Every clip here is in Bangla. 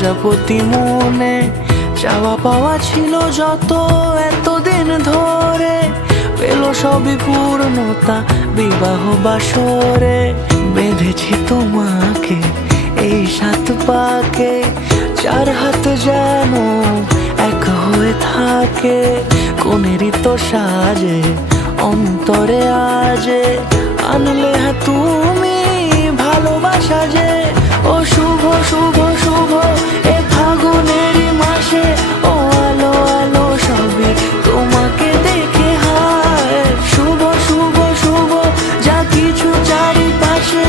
প্রজাপতি মনে চাওয়া পাওয়া ছিল যত এতদিন ধরে, পেল সবই পূর্ণতা বিবাহ বাসরে। বেঁধেছি তোমাকে এই 7 পাকে, 4 হাত যেন এক হয়ে থাকে। কোনেরই তো সাজে অন্তরে আজে আনলে তুমি ভালোবাসা যে। ও শুভ শুভ শুভ এ ফাগুনেরই মাসে, ও আলো আলো সবই তোমাকে দেখে হায়। শুভ শুভ শুভ যা কিছু চারিপাশে,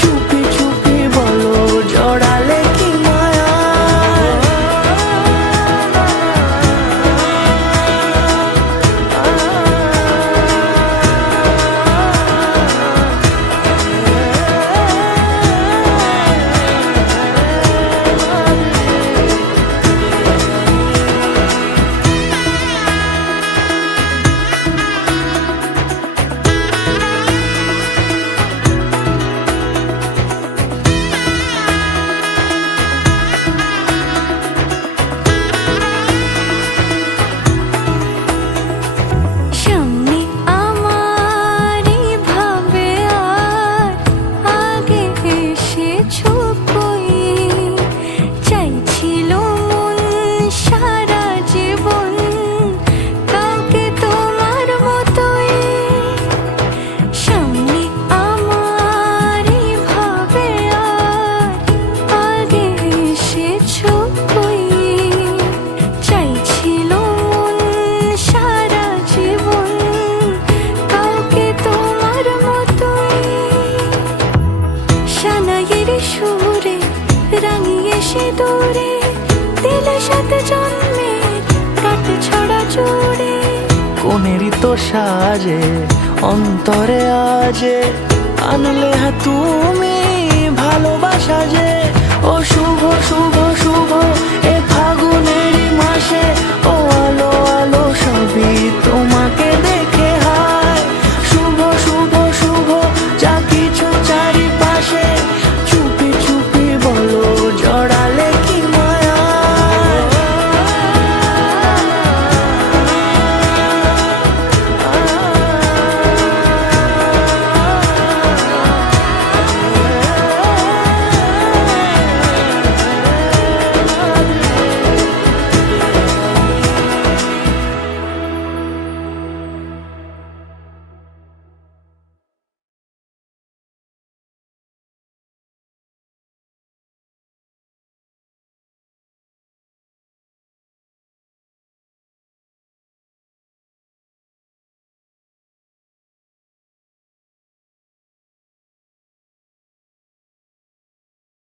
চুপি চুপি বলো জড়ালে কি মায়া। সুরে রাঙিয়ে সে দূরে দিলে 7 জন্মের কাট ছড়া জোড়ে। কোনেরই তো সাজে অন্তরে আজে আনলে তুমি ভালোবাসা যে। ও শুভ শুভ শুভ এ